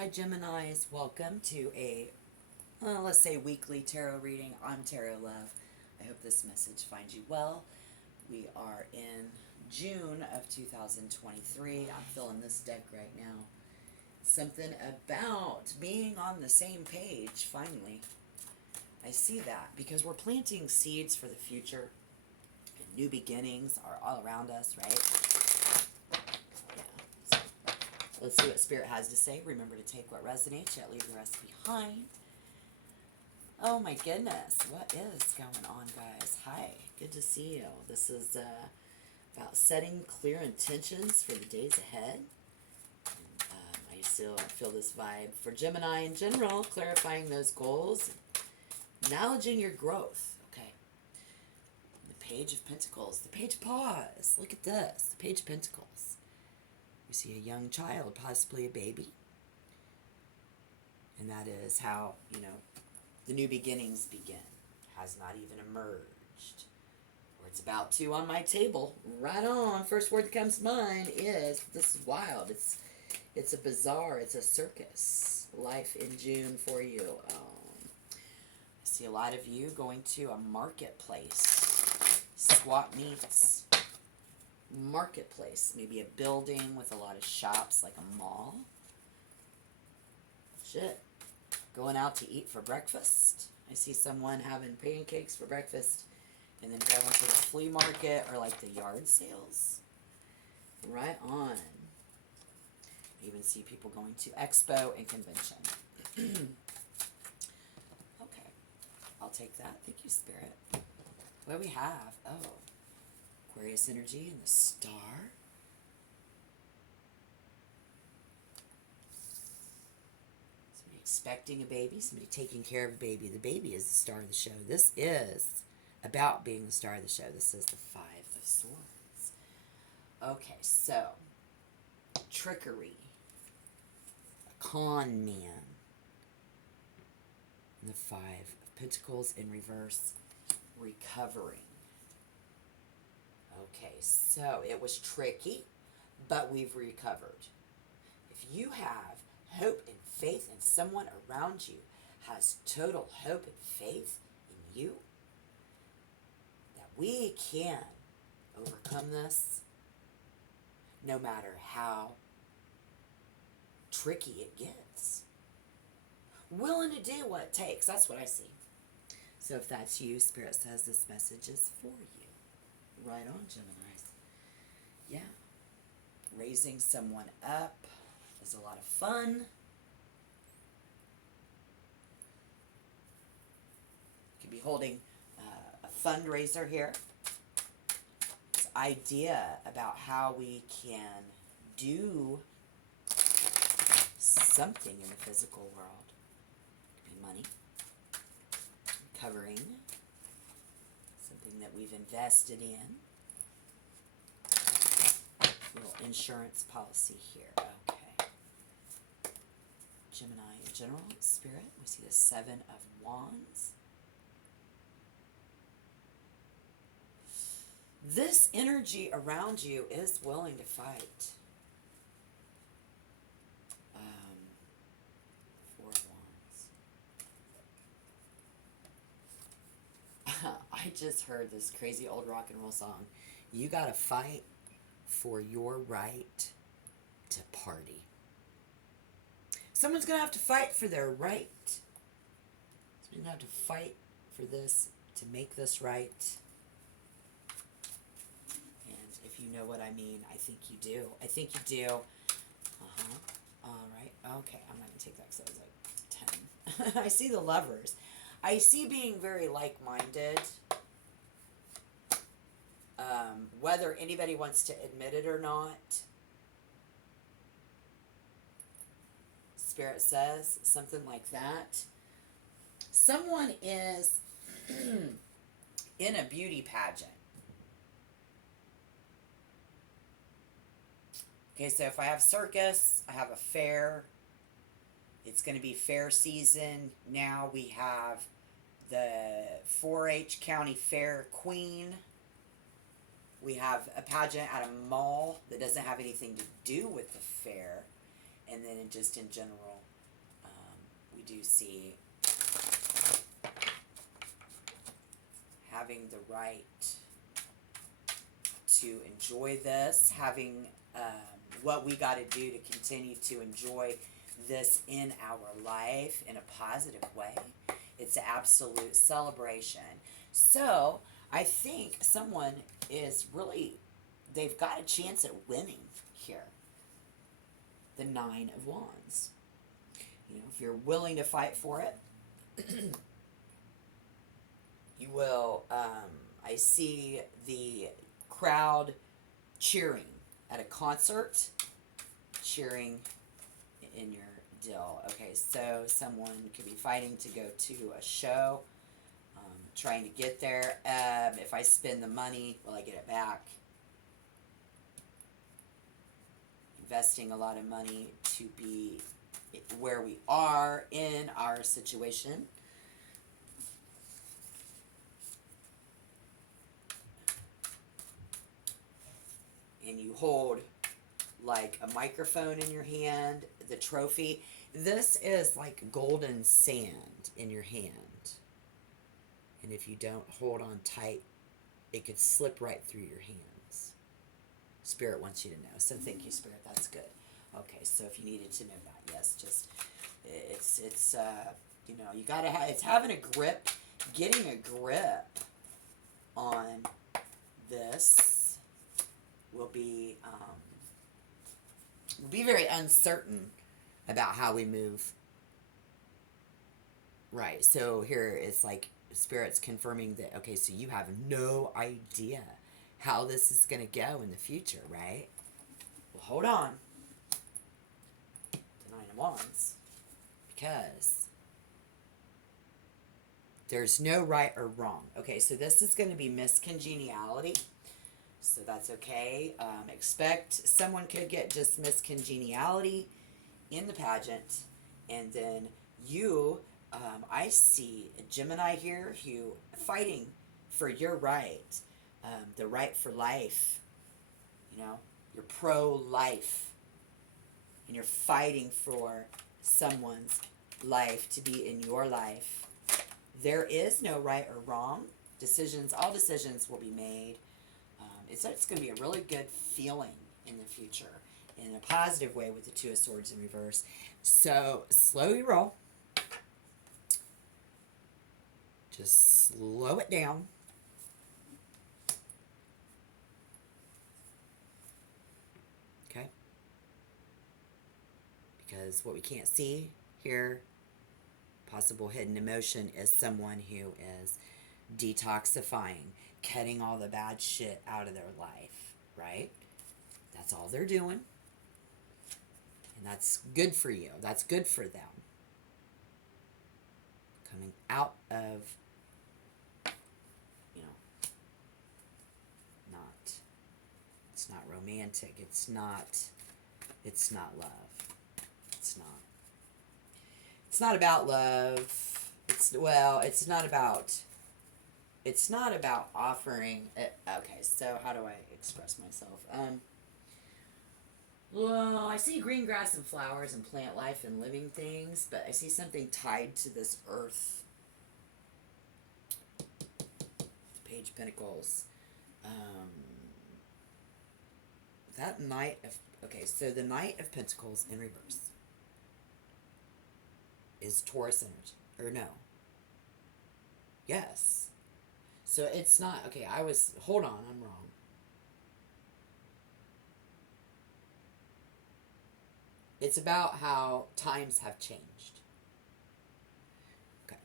Hi Geminis, welcome to a, let's say weekly tarot reading. I'm Tarot Love. I hope this message finds you well. We are in June of 2023. I'm filling this deck right now. Something about being on the same page, finally. I see that because we're planting seeds for the future. And new beginnings are all around us, right? Let's see what Spirit has to say. Remember to take what resonates, yet leave the rest behind. Oh my goodness, what is going on, guys? Hi, good to see you. This is about setting clear intentions for the days ahead. I still feel this vibe for Gemini in general, clarifying those goals, acknowledging your growth. Okay. The Page of Pentacles, the Page of Pause. Look at this, the Page of Pentacles. We see a young child, possibly a baby. And that is how, the new beginnings begin. Has not even emerged. Or it's about to on my table. Right on. First word that comes to mind is, this is wild. It's a bazaar. It's a circus. Life in June for you. I see a lot of you going to a marketplace. Swap meets. Marketplace, maybe a building with a lot of shops, like a mall. Shit. Going out to eat for breakfast. I see someone having pancakes for breakfast and then going to the flea market or like the yard sales. Right on. I even see people going to expo and convention. Okay. I'll take that. Thank you, Spirit. What do we have? Oh. Aquarius energy and the star. Somebody expecting a baby, somebody taking care of a baby. The baby is the star of the show. This is about being the star of the show. This is the Five of Swords. Okay, so trickery, a con man, and the Five of Pentacles in reverse, recovering. Okay, so it was tricky, but we've recovered. If you have hope and faith and someone around you has total hope and faith in you, that we can overcome this no matter how tricky it gets. Willing to do what it takes. That's what I see. So if that's you, Spirit says this message is for you. Right on, Geminis. Yeah. Raising someone up is a lot of fun. You could be holding a fundraiser here. This idea about how we can do something in the physical world. It could be money. Covering something that we've invested in. Little insurance policy here. Okay. Gemini in general, Spirit. We see the Seven of Wands. This energy around you is willing to fight. Four of Wands. I just heard this crazy old rock and roll song. You gotta fight for your right to party. Someone's gonna have to fight for their right. Someone's gonna have to fight for this, to make this right. And if you know what I mean, I think you do. I think you do. Alright. Okay, I'm not gonna take that because that was like 10. I see the Lovers. I see being very like-minded. Whether anybody wants to admit it or not, Spirit says something like that. Someone is in a beauty pageant. Okay, so if I have circus, I have a fair. It's going to be fair season. Now we have the 4-H County Fair Queen. We have a pageant at a mall that doesn't have anything to do with the fair. And then just in general, we do see having the right to enjoy this, having what we got to do to continue to enjoy this in our life in a positive way. It's an absolute celebration. So I think someone is really, they've got a chance at winning here. The Nine of Wands. You know, if you're willing to fight for it, you will. I see the crowd cheering at a concert, cheering in your deal. Okay, so someone could be fighting to go to a show, trying to get there. If I spend the money, will I get it back? Investing a lot of money to be where we are in our situation. And you hold like a microphone in your hand, the trophy. This is like golden sand in your hand. And if you don't hold on tight, it could slip right through your hands. Spirit wants you to know. So thank you, Spirit. That's good. Okay, so if you needed to know that, yes, just it's you know, you gotta have, it's having a grip, getting a grip on this will be very uncertain about how we move. Right. So here it's like Spirit's confirming that, okay, so you have no idea how this is going to go in the future, right? Well, hold on. The Nine of Wands. Because there's no right or wrong. Okay, so this is going to be miscongeniality. So that's okay. Expect someone could get just miscongeniality in the pageant. And then you, I see a Gemini here who fighting for your right. The right for life. You know, you're pro-life. And you're fighting for someone's life to be in your life. There is no right or wrong. Decisions, all decisions will be made. It's going to be a really good feeling in the future in a positive way with the Two of Swords in reverse. So slow your roll. Just slow it down. Okay? Because what we can't see here, possible hidden emotion, is someone who is detoxifying, cutting all the bad shit out of their life, right? That's all they're doing. And that's good for you. That's good for them. Coming out of, you know, it's not romantic. It's not love. It's not about love. It's not about offering it. Okay, so how do I express myself? Well, I see green grass and flowers and plant life and living things, but I see something tied to this earth. Page of Pentacles. That Knight of... Okay, so the Knight of Pentacles in reverse is Taurus energy. Or no. Yes. So it's not... Okay, hold on, I'm wrong. It's about how times have changed. Okay.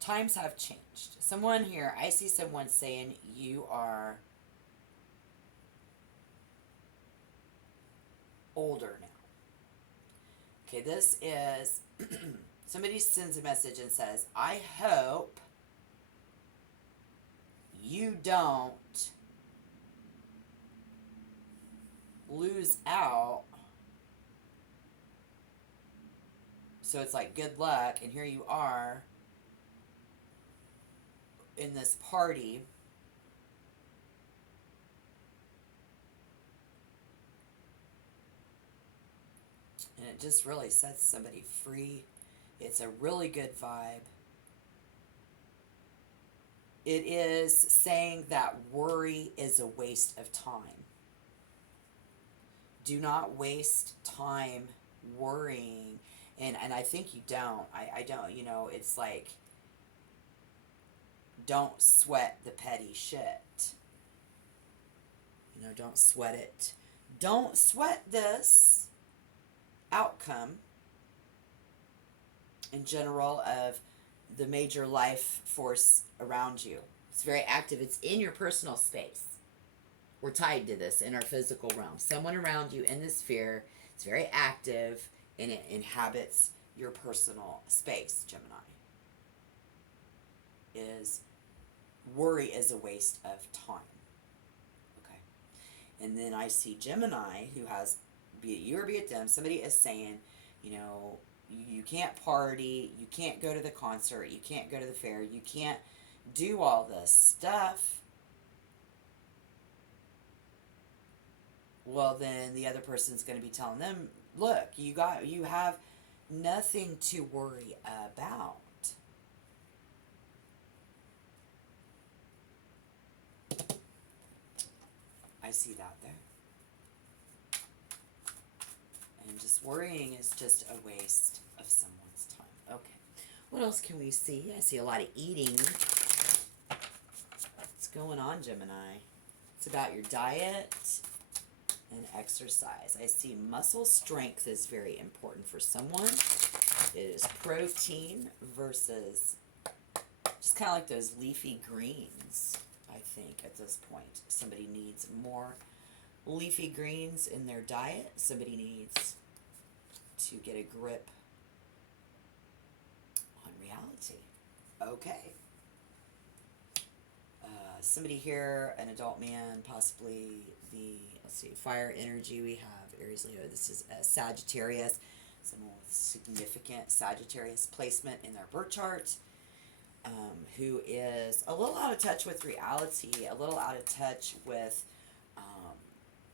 Times have changed. Someone here, I see someone saying you are older now. Okay, this is... somebody sends a message and says, I hope you don't lose out. So it's like, good luck, and here you are in this party And it just really sets somebody free. It's a really good vibe. It is saying that worry is a waste of time. Do not waste time worrying. And I think you don't. I don't, it's like, don't sweat the petty shit. Don't sweat it. Don't sweat this outcome in general of the major life force around you. It's very active. It's in your personal space. We're tied to this in our physical realm. Someone around you in the sphere. It's very active and it inhabits your personal space, Gemini. Worry is a waste of time. Okay. And then I see Gemini, who has, be it you or be it them, somebody is saying, you can't party, you can't go to the concert, you can't go to the fair, you can't do all this stuff. Well, then the other person's going to be telling them, look, you have nothing to worry about. I see that there. And just worrying is just a waste of someone's time. Okay. What else can we see? I see a lot of eating. What's going on, Gemini? It's about your diet and exercise. I see muscle strength is very important for someone. It is protein versus just kind of like those leafy greens, I think, at this point. Somebody needs more leafy greens in their diet. Somebody needs to get a grip on reality. Okay. Somebody here, an adult man, possibly fire energy. We have Aries, Leo. This is a Sagittarius. Someone with significant Sagittarius placement in their birth chart. Who is a little out of touch with reality, a little out of touch with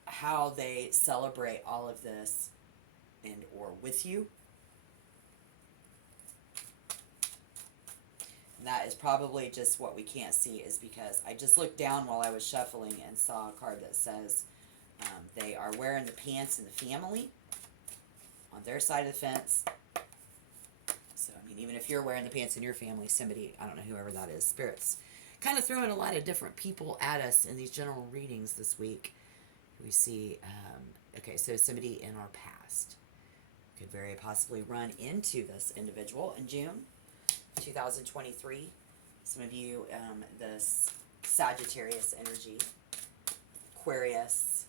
how they celebrate all of this and or with you. And that is probably just what we can't see, is because I just looked down while I was shuffling and saw a card that says they are wearing the pants in the family on their side of the fence. So, even if you're wearing the pants in your family, somebody, I don't know, whoever that is, spirits, kind of throwing a lot of different people at us in these general readings this week. We see, okay, so somebody in our past could very possibly run into this individual in June 2023. Some of you, the Sagittarius energy, Aquarius,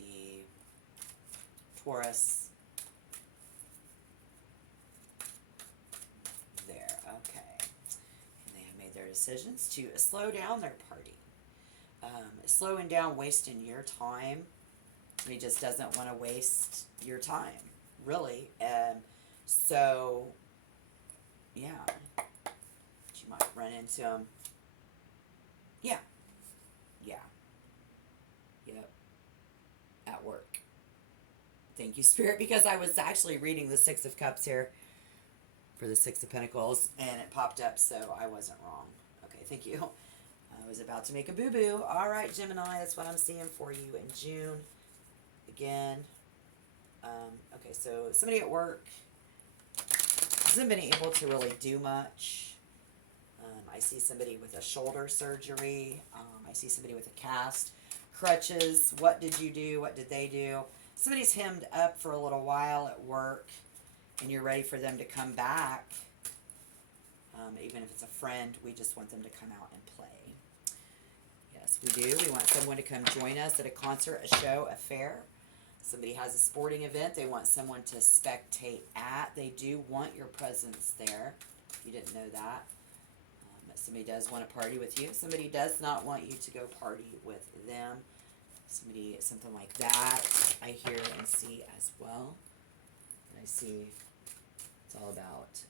the Taurus. There, okay. And they have made their decisions to slow down their party. Slowing down, wasting your time. Somebody just doesn't want to waste your time, really. So, yeah. You might run into them. Yeah. Yeah. Yep. At work. Thank you, Spirit, because I was actually reading the Six of Cups here for the Six of Pentacles, and it popped up, so I wasn't wrong. Okay, thank you. I was about to make a boo-boo. All right, Gemini, that's what I'm seeing for you in June. Again. Okay, so somebody at work hasn't been able to really do much. I see somebody with a shoulder surgery. I see somebody with a cast. Crutches. What did you do? What did they do? Somebody's hemmed up for a little while at work, and you're ready for them to come back. Even if it's a friend, we just want them to come out and play. Yes, we do. We want someone to come join us at a concert, a show, a fair. Somebody has a sporting event they want someone to spectate at. They do want your presence there. You didn't know that. Somebody does want to party with you. Somebody does not want you to go party with them. Somebody, something like that, I hear and see as well. And I see it's all about,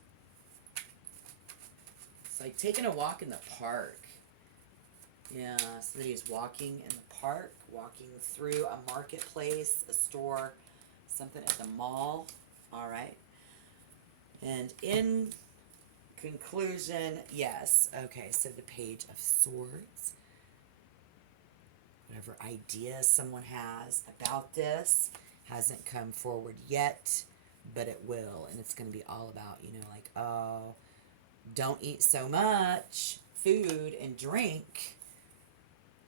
it's like taking a walk in the park. Yeah, somebody is walking in the park, walking through a marketplace, a store, Something at the mall. All right. And in conclusion, yes. Okay, so the Page of Swords. Whatever idea someone has about this hasn't come forward yet, but it will. And it's going to be all about, like, oh, don't eat so much food and drink.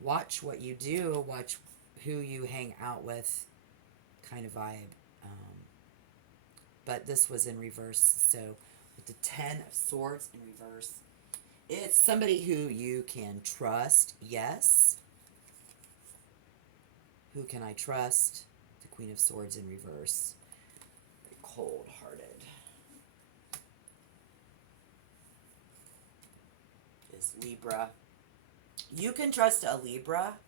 Watch what you do. Watch who you hang out with, kind of vibe. But this was in reverse. So with the 10 of Swords in reverse, it's somebody who you can trust. Yes. Who can I trust? The Queen of Swords in reverse. Very cold-hearted. Is Libra. You can trust a Libra.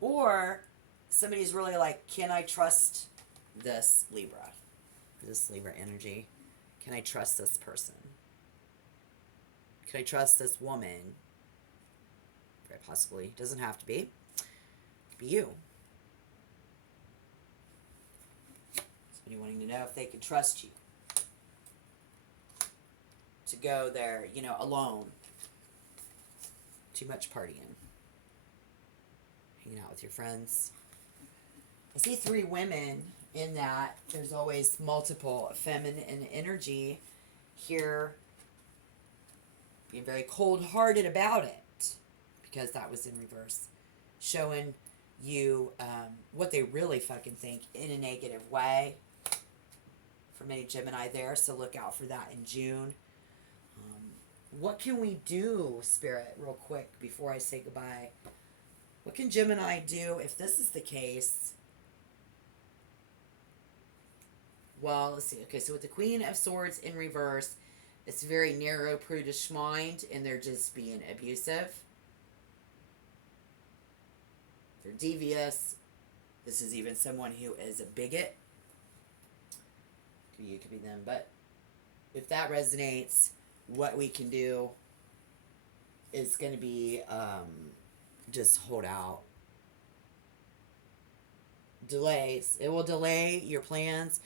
Or somebody's really like, can I trust this Libra? This Libra energy. Can I trust this person? Can I trust this woman? Very possibly. Doesn't have to be. It could be you. Somebody wanting to know if they can trust you. To go there, alone. Too much partying. Hanging out with your friends. I see 3 women in that. There's always multiple feminine energy here. Being very cold-hearted about it. Because that was in reverse. Showing you what they really fucking think in a negative way. For many Gemini there. So look out for that in June. What can we do, Spirit, real quick, before I say goodbye? What can Gemini do if this is the case? Well, let's see. Okay, so with the Queen of Swords in reverse, it's a very narrow, prudish mind, and they're just being abusive. They're devious. This is even someone who is a bigot. Could be you, could be them. But if that resonates, what we can do is going to be just hold out. Delays. It will delay your plans.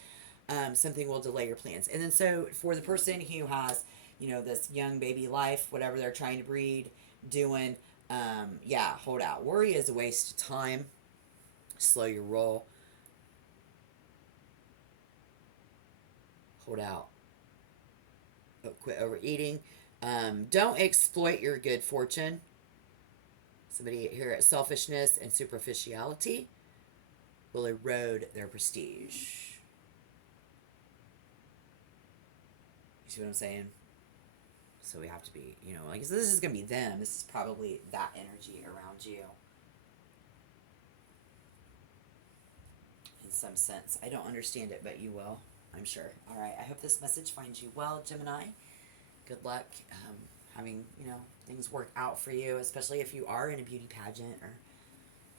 Something will delay your plans. And then so for the person who has, this young baby life, whatever they're trying to breed, doing, hold out. Worry is a waste of time. Slow your roll. Hold out. Quit overeating. Don't exploit your good fortune. Somebody here at selfishness and superficiality will erode their prestige. You see what I'm saying? So we have to be, like, so this is going to be them. This is probably that energy around you. In some sense. I don't understand it, but you will. I'm sure. All right. I hope this message finds you well, Gemini. Good luck having, things work out for you, especially if you are in a beauty pageant or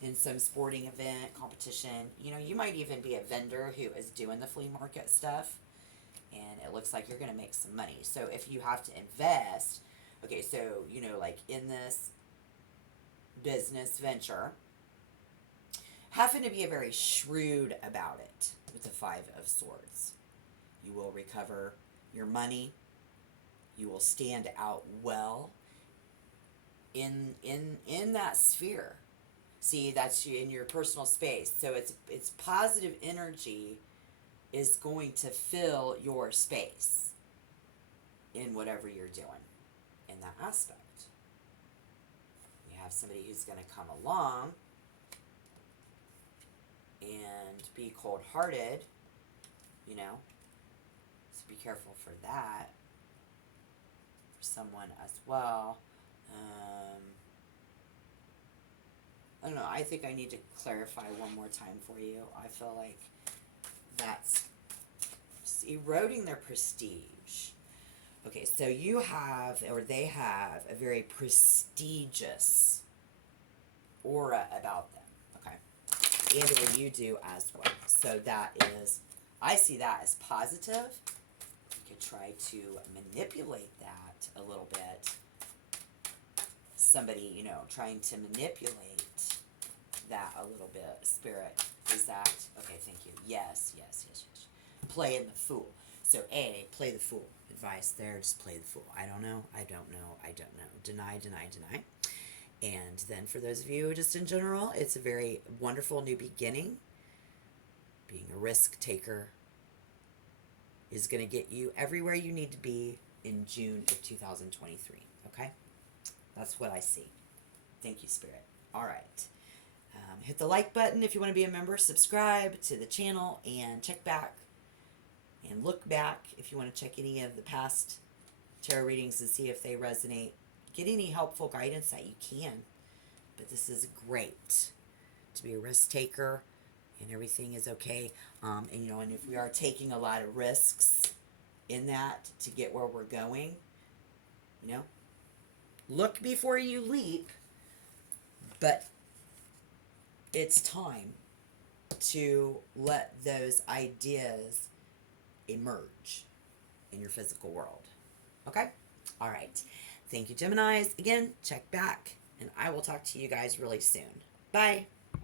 in some sporting event, competition. You might even be a vendor who is doing the flea market stuff, and it looks like you're going to make some money. So if you have to invest, okay, so, like in this business venture, happen to be very shrewd about it with the 5 of Swords. You will recover your money. You will stand out well in that sphere. See, that's in your personal space. So it's positive energy is going to fill your space in whatever you're doing in that aspect. You have somebody who's going to come along and be cold-hearted, so be careful for that. For someone as well. I don't know. I think I need to clarify one more time for you. I feel like that's eroding their prestige. Okay, so you have, or they have, a very prestigious aura about them. Okay. And or you do as well. So that is, I see that as positive. You could try to manipulate that a little bit. Somebody, trying to manipulate that a little bit, Spirit. Is that okay? Thank you. Yes, yes, yes, yes. Playing the fool. So A, play the fool. Advice there, just play the fool. I don't know. I don't know. I don't know. Deny, deny, deny. And then for those of you just in general, it's a very wonderful new beginning. Being a risk taker is going to get you everywhere you need to be in June of 2023. Okay? That's what I see. Thank you, Spirit. All right. Hit the like button if you want to be a member. Subscribe to the channel and check back and look back if you want to check any of the past tarot readings and see if they resonate. Get any helpful guidance that you can. But this is great to be a risk taker, and everything is okay. And and if we are taking a lot of risks in that to get where we're going, look before you leap. But it's time to let those ideas emerge in your physical world. Okay? All right. Thank you, Geminis. Again, check back, and I will talk to you guys really soon. Bye.